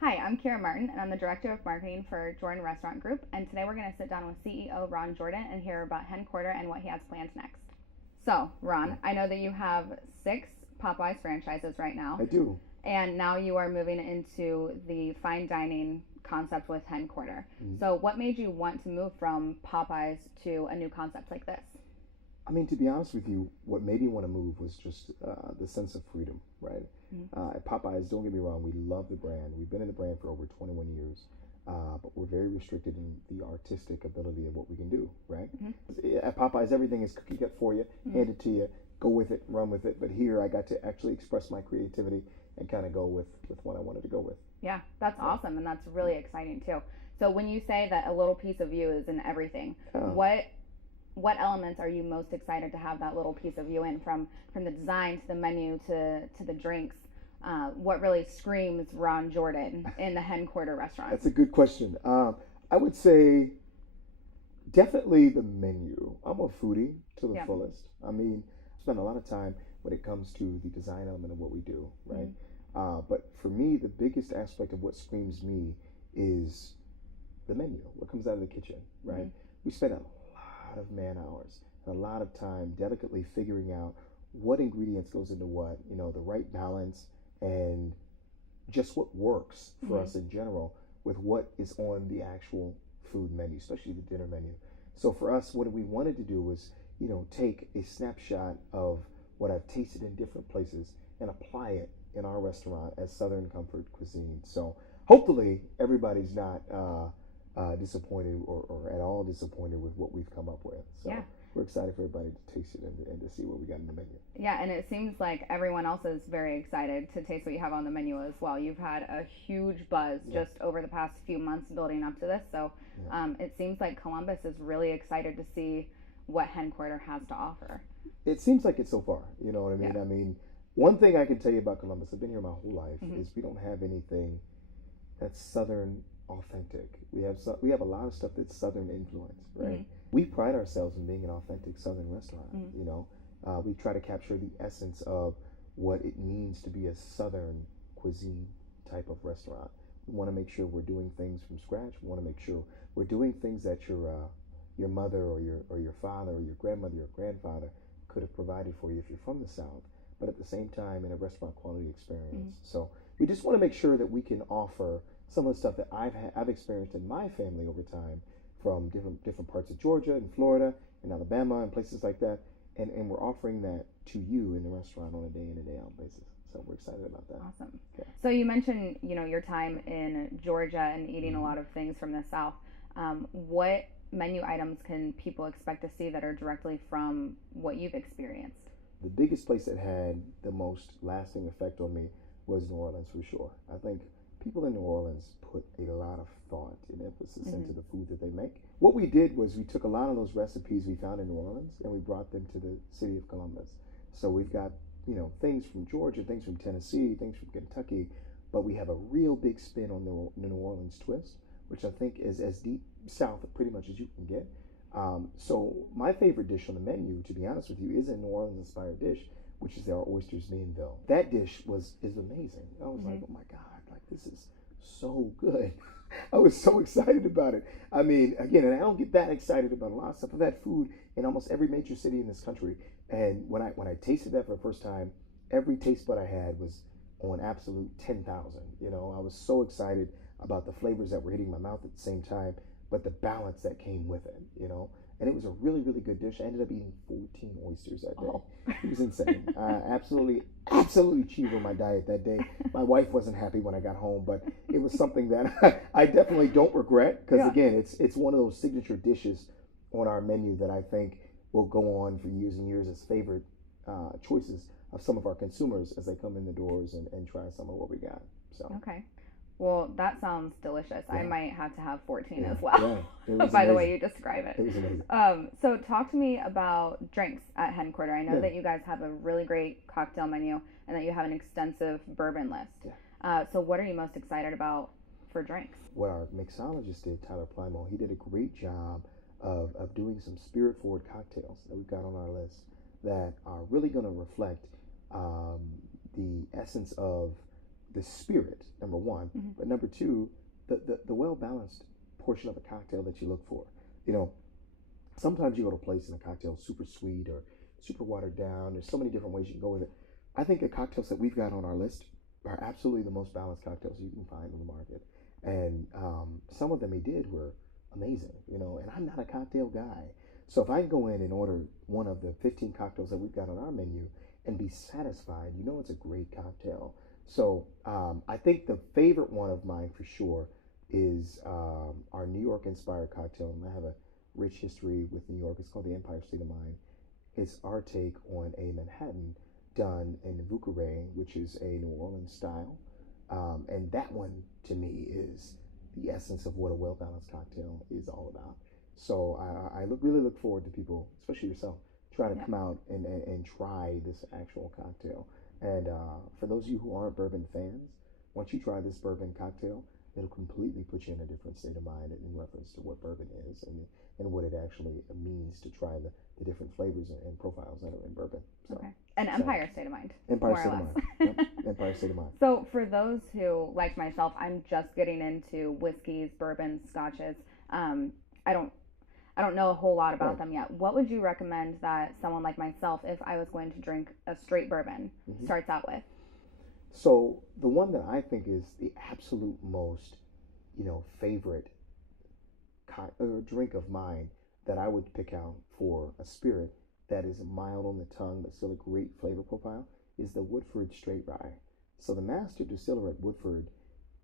Hi, I'm Ciera Martin, and I'm the Director of Marketing for Jordan Restaurant Group. And today we're going to sit down with CEO Ron Jordan and hear about Hen Quarter and what he has planned next. So, Ron, I know that you have 6 Popeyes franchises right now, I do. and now you are moving into the fine dining concept with Hen Quarter. Mm. So, what made you want to move from Popeyes to a new concept like this? I mean, to be honest with you, what made me want to move was just the sense of freedom, right? Mm-hmm. At Popeyes, don't get me wrong, we love the brand. We've been in the brand for over 21 years, but we're very restricted in the artistic ability of what we can do, right? Mm-hmm. At Popeyes, everything is cookie cut for you, Mm-hmm. handed to you, go with it, run with it. But here, I got to actually express my creativity and kind of go with what I wanted to go with. Yeah, that's awesome, and that's really exciting too. So, when you say that a little piece of you is in everything, Uh, what elements are you most excited to have that little piece of you in, from the design to the menu to the drinks? What really screams Ron Jordan in the Hen Quarter restaurant? that's a good question. I would say definitely the menu. I'm a foodie to the Yeah. fullest. I mean, I spend a lot of time when it comes to the design element of what we do, right? But for me, the biggest aspect of what screams me is the menu, what comes out of the kitchen, right? Mhm. We spend a lot of man hours and a lot of time delicately figuring out what ingredients goes into what, the right balance and just what works for Mhm. us in general with what is on the actual food menu, especially the dinner menu. So for us, what we wanted to do was, take a snapshot of what I've tasted in different places and apply it in our restaurant as Southern comfort cuisine. So hopefully everybody's not disappointed or at all disappointed with what we've come up with. So Yeah. we're excited for everybody to taste it and to see what we got in the menu. Yeah, and it seems like everyone else is very excited to taste what you have on the menu as well. You've had a huge buzz Yeah. just over the past few months building up to this, so Yeah. it seems like Columbus is really excited to see what Hen Quarter has to offer. It seems like it so far. You know what I mean? Yeah. I mean, one thing I can tell you about Columbus, I've been here my whole life, Mhm. is we don't have anything that's Southern authentic. We have a lot of stuff that's Southern influence, right? Mhm. We pride ourselves in being an authentic Southern restaurant. Mhm. We try to capture the essence of what it means to be a Southern cuisine type of restaurant. We want to make sure we're doing things from scratch. We want to make sure we're doing things that your mother or your father or your grandmother or grandfather could have provided for you if you're from the South, but at the same time in a restaurant quality experience. Mhm. So we just want to make sure that we can offer some of the stuff that I've experienced in my family over time from different parts of Georgia and Florida and Alabama and places like that, and we're offering that to you in the restaurant on a day in and day out basis. So we're excited about that. Awesome. Yeah. So you mentioned, your time in Georgia and eating a Mhm. lot of things from the South. What menu items can people expect to see that are directly from what you've experienced? The biggest place that had the most lasting effect on me was New Orleans for sure. I think people in New Orleans put a lot of thought and emphasis into Mhm. the food that they make. What we did was we took a lot of those recipes we found in New Orleans and we brought them to the city of Columbus. So we've got, things from Georgia, things from Tennessee, things from Kentucky, but we have a real big spin on the New Orleans twist, which I think is as deep south pretty much as you can get. So my favorite dish on the menu, to be honest with you, is a New Orleans inspired dish, which is our oysters Mainville. That dish is amazing. I was like, Mhm. oh my god, like this is so good. I was so excited about it. I mean, again, and I don't get that excited about a lot of stuff. I've had food in almost every major city in this country, and when I tasted that for the first time, every taste bud I had was on absolute 10,000. I was so excited about the flavors that were hitting my mouth at the same time, but the balance that came with it. And it was a really, really good dish. I ended up eating 14 oysters that day. Oh. It was insane. Absolutely, absolutely cheated on my diet that day. My wife wasn't happy when I got home, but it was something that I definitely don't regret because Yeah. again, it's one of those signature dishes on our menu that I think will go on for years and years as favorite choices of some of our consumers as they come in the doors and try some of what we got. So Okay. Well, that sounds delicious. I Yeah. might have to have 14 yeah, as well, yeah, it was by the way amazing. you describe it. It was amazing. So talk to me about drinks at Hen Quarter. I know Yeah. that you guys have a really great cocktail menu and that you have an extensive bourbon list. Yeah. So what are you most excited about for drinks? What our mixologist did, Tyler Plymouth, he did a great job of doing some spirit forward cocktails that we've got on our list that are really going to reflect um, the essence of the spirit, number one, but number two, the well balanced portion of a cocktail that you look for. You know, sometimes you go to a place and a cocktail is super sweet or super watered down. There's so many different ways you can go with it. I think the cocktails that we've got on our list are absolutely the most balanced cocktails you can find on the market. And some of them he did were amazing, you know, and I'm not a cocktail guy. So if I can go in and order one of the 15 cocktails that we've got on our menu and be satisfied, you know, it's a great cocktail. So I think the favorite one of mine for sure is our New York inspired cocktail. And I have a rich history with New York. It's called the Empire State of Mind. It's our take on a Manhattan done in Vucare, which is a New Orleans style. And that one, to me, is the essence of what a well-balanced cocktail is all about. So I really look forward to people, especially yourself, trying to come out and try this actual cocktail. And for those of you who aren't bourbon fans, once you try this bourbon cocktail, it'll completely put you in a different state of mind in reference to what bourbon is and what it actually means to try the different flavors and profiles that are in bourbon. So, okay. And Empire State of Mind. Empire State of Mind. Yep. Empire State of Mind. So for those who, like myself, I'm just getting into whiskeys, bourbons, scotches. I don't know a whole lot about them yet. What would you recommend that someone like myself, if I was going to drink a straight bourbon, starts out with? So the one that I think is the absolute most, you know, favorite drink of mine that I would pick out for a spirit that is mild on the tongue but still a great flavor profile is the Woodford Straight Rye. So the master distiller at Woodford,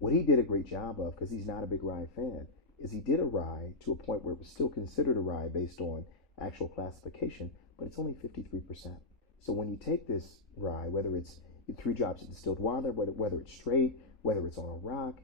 what he did a great job of, because he's not a big rye fan, is he did a rye to a point where it was still considered a rye based on actual classification, but it's only 53%. So when you take this rye, whether it's 3 drops of distilled water, whether it's straight, whether it's on a rock,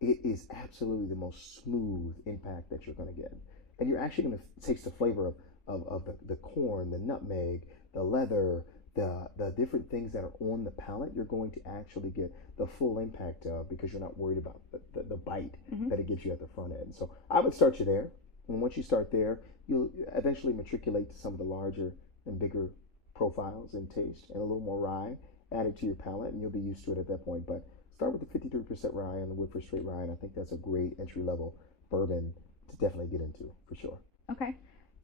it is absolutely the most smooth impact that you're going to get. And you're actually going to taste the flavor of the corn, the nutmeg, the leather, the different things that are on the palate. You're going to actually get the full impact of, because you're not worried about the bite that it gives you at the front end. So I would start you there. And once you start there, you'll eventually matriculate to some of the larger and bigger profiles and taste and a little more rye added to your palate, and you'll be used to it at that point. But start with the 53% rye on the Woodford Straight Rye, and I think that's a great entry-level bourbon to definitely get into, for sure. Okay.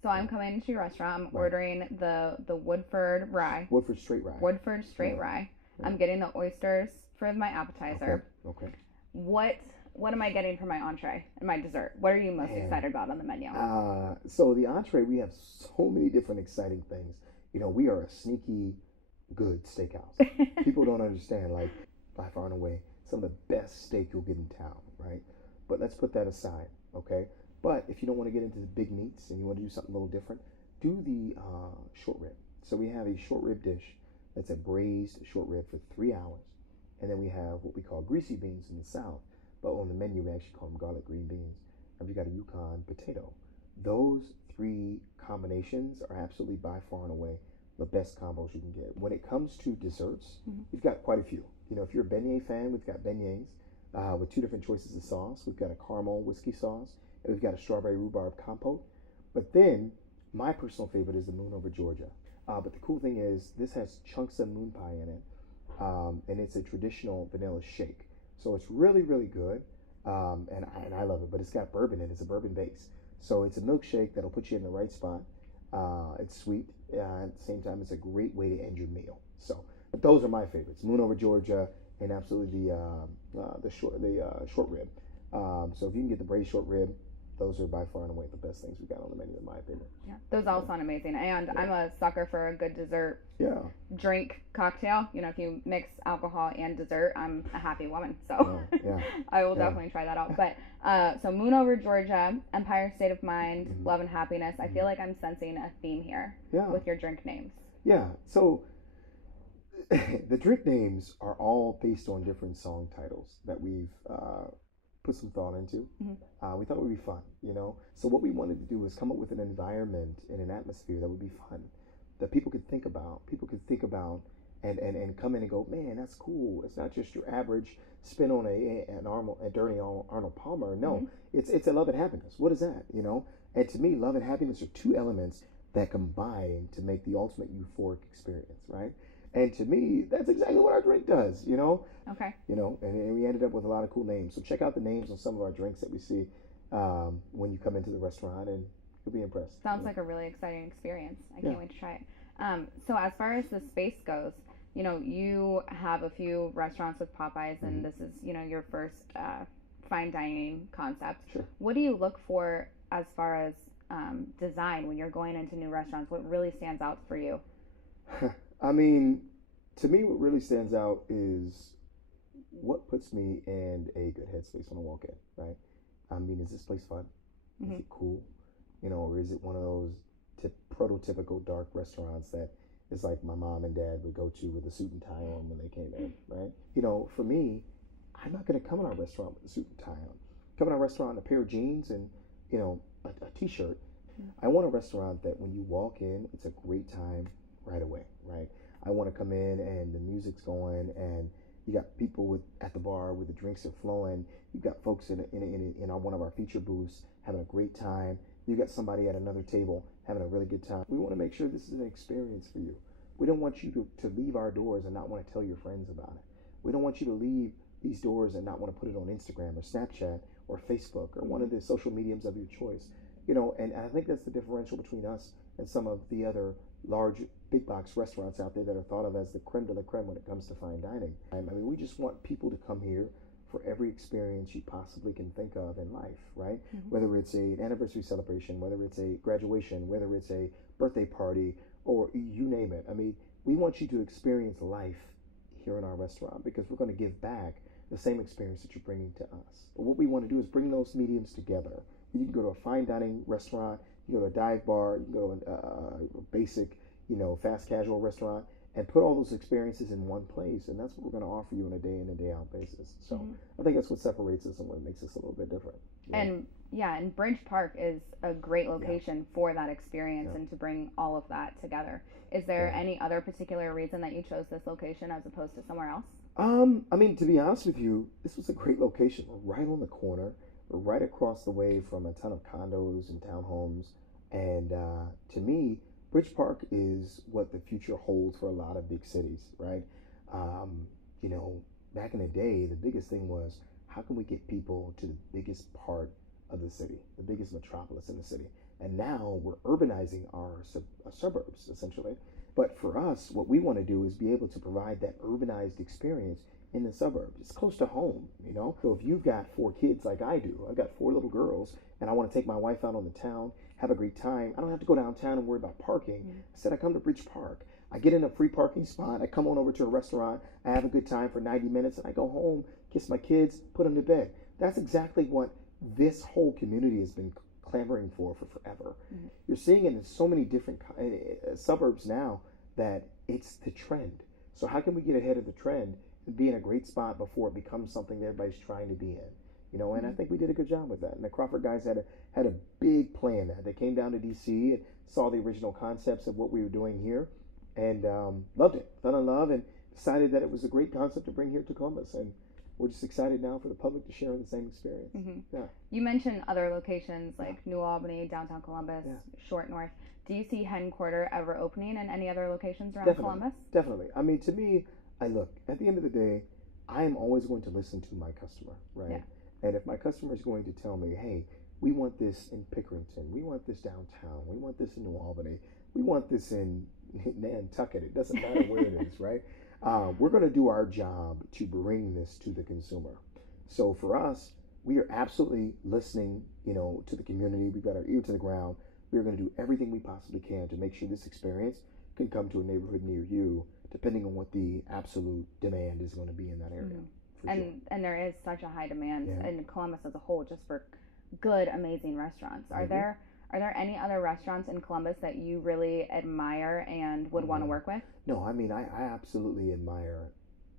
So I'm coming into your restaurant. I'm ordering the Woodford Rye. Woodford Straight Rye. Woodford Straight Rye. Yeah. I'm getting the oysters for my appetizer. Okay. What am I getting for my entree and my dessert? What are you most excited about on the menu? So the entree, we have so many different exciting things. You know, we are a sneaky good steakhouse. People don't understand, like, by far and away, some of the best steak you'll get in town, right? But let's put that aside, okay? But if you don't want to get into the big meats and you want to do something a little different, do the short rib. So we have a short rib dish that's a braised short rib for 3 hours. And then we have what we call greasy beans in the South. But on the menu, we actually call them garlic green beans. And we got a Yukon potato. Those 3 combinations are absolutely by far and away the best combos you can get. When it comes to desserts, we've got quite a few. You know, if you're a beignet fan, we've got beignets with 2 different choices of sauce. We've got a caramel whiskey sauce, and we've got a strawberry rhubarb compote. But then, my personal favorite is the Moon Over Georgia. But the cool thing is, this has chunks of moon pie in it, and it's a traditional vanilla shake. So it's really, really good, and I love it. But it's got bourbon in it. It's a bourbon base. So it's a milkshake that'll put you in the right spot. It's sweet. At the same time, it's a great way to end your meal. So, but those are my favorites: Moon Over Georgia, and absolutely the short rib. So if you can get the braised short rib, those are by far and away the best things we got on the menu, in my opinion. Yeah, those all sound amazing. And I'm a sucker for a good dessert drink cocktail. You know, if you mix alcohol and dessert, I'm a happy woman. So I will definitely try that out. But so Moon Over Georgia, Empire State of Mind, Love and Happiness. I feel like I'm sensing a theme here with your drink names. Yeah. So the drink names are all based on different song titles that we've put some thought into. We thought it would be fun, you know. So what we wanted to do was come up with an environment and an atmosphere that would be fun, that people could think about. And come in and go, man, that's cool. It's not just your average spin on a dirty Arnold Palmer. No, it's a Love and Happiness. What is that, you know? And to me, love and happiness are 2 elements that combine to make the ultimate euphoric experience, right? And to me, that's exactly what our drink does, Okay. And we ended up with a lot of cool names. So check out the names on some of our drinks that we see when you come into the restaurant, and you'll be impressed. Sounds like a really exciting experience. I Yeah. can't wait to try it. So as far as the space goes, you have a few restaurants with Popeyes, and this is, your first fine dining concept. Sure. What do you look for as far as design when you're going into new restaurants? What really stands out for you? I mean, to me, what really stands out is what puts me in a good headspace when I walk in, right? I mean, is this place fun? Is it cool? Or is it one of those prototypical dark restaurants that is like my mom and dad would go to with a suit and tie on when they came in, right? For me, I'm not going to come in our restaurant with a suit and tie on. Come in our restaurant in a pair of jeans and, a t-shirt. I want a restaurant that when you walk in, it's a great time right away, right? I want to come in and the music's going and you got people at the bar with the drinks are flowing. You got folks in one of our feature booths having a great time. You got somebody at another table having a really good time. We want to make sure this is an experience for you. We don't want you to leave our doors and not want to tell your friends about it. We don't want you to leave these doors and not want to put it on Instagram or Snapchat or Facebook or one of the social mediums of your choice. And I think that's the differential between us and some of the other large big box restaurants out there that are thought of as the creme de la creme when it comes to fine dining. I mean, we just want people to come here for every experience you possibly can think of in life, right? Whether it's an anniversary celebration, whether it's a graduation, whether it's a birthday party, or you name it. I mean, we want you to experience life here in our restaurant because we're going to give back the same experience that you're bringing to us. But what we want to do is bring those mediums together. You can go to a fine dining restaurant, you can go to a dive bar, you can go to a basic, fast casual restaurant, and put all those experiences in one place. And that's what we're going to offer you on a day in and day out basis. So I think that's what separates us and what makes us a little bit different. And Bridge Park is a great location for that experience and to bring all of that together. Is there any other particular reason that you chose this location as opposed to somewhere else? I mean, to be honest with you, this was a great location. We're right on the corner. We're right across the way from a ton of condos and townhomes. And to me, Bridge Park is what the future holds for a lot of big cities, right? Back in the day, the biggest thing was how can we get people to the biggest part of the city, the biggest metropolis in the city? And now we're urbanizing our suburbs, essentially. But for us, what we want to do is be able to provide that urbanized experience in the suburbs. It's close to home, So if you've got 4 kids like I do, I've got 4 little girls, and I want to take my wife out on the town, have a great time. I don't have to go downtown and worry about parking. I said I come to Bridge Park. I get in a free parking spot. I come on over to a restaurant. I have a good time for 90 minutes, and I go home, kiss my kids, put them to bed. That's exactly what this whole community has been clamoring for forever. You're seeing it in so many different suburbs now that it's the trend. So how can we get ahead of the trend and be in a great spot before it becomes something that everybody's trying to be in? And I think we did a good job with that. And the Crawford guys had a big plan. They came down to DC and saw the original concepts of what we were doing here, and loved it, fell in love, and decided that it was a great concept to bring here to Columbus. And we're just excited now for the public to share in the same experience. Yeah. You mentioned other locations like New Albany, downtown Columbus, Short North. Do you see Hen Quarter ever opening in any other locations around Columbus? Definitely. I mean, to me, look, at the end of the day, I am always going to listen to my customer, right? Yeah. And if my customer is going to tell me, hey, we want this in Pickerington, we want this downtown, we want this in New Albany, we want this in Nantucket, it doesn't matter where it is, right? We're going to do our job to bring this to the consumer. So for us, we are absolutely listening, to the community. We've got our ear to the ground. We're going to do everything we possibly can to make sure this experience can come to a neighborhood near you, depending on what the absolute demand is going to be in that area. And there is such a high demand in Columbus as a whole just for good, amazing restaurants. Are there any other restaurants in Columbus that you really admire and would want to work with? No, I mean, I absolutely admire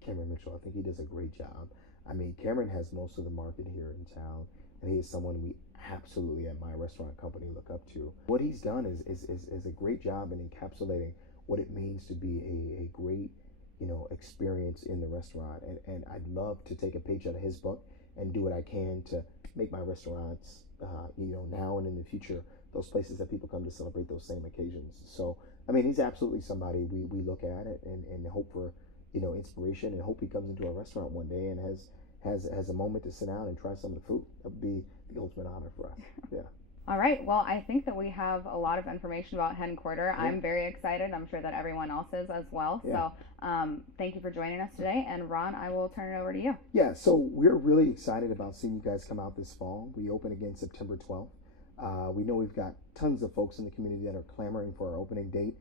Cameron Mitchell. I think he does a great job. I mean, Cameron has most of the market here in town, and he is someone we absolutely at my restaurant company look up to. What he's done is a great job in encapsulating what it means to be a great, experience in the restaurant. And I'd love to take a page out of his book and do what I can to make my restaurants, now and in the future, those places that people come to celebrate those same occasions. So I mean, he's absolutely somebody we look at it and hope for, inspiration, and hope he comes into our restaurant one day and has a moment to sit down and try some of the food. That would be the ultimate honor for us. Yeah. All right. Well, I think that we have a lot of information about Hen Quarter. Yeah. I'm very excited. I'm sure that everyone else is as well. Yeah. So thank you for joining us today. And Ron, I will turn it over to you. Yeah, so we're really excited about seeing you guys come out this fall. We open again September 12th. We know we've got tons of folks in the community that are clamoring for our opening date.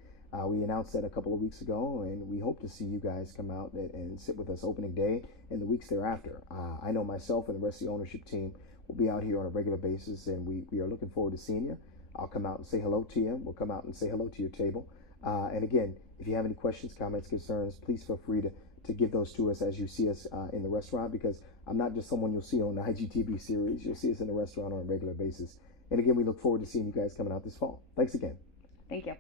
We announced that a couple of weeks ago, and we hope to see you guys come out and sit with us opening day and the weeks thereafter. I know myself and the rest of the ownership team will be out here on a regular basis, and we are looking forward to seeing you. I'll come out and say hello to you. We'll come out and say hello to your table. And again, if you have any questions, comments, concerns, please feel free to give those to us as you see us in the restaurant, because I'm not just someone you'll see on the IGTV series. You'll see us in the restaurant on a regular basis. And again, we look forward to seeing you guys coming out this fall. Thanks again. Thank you.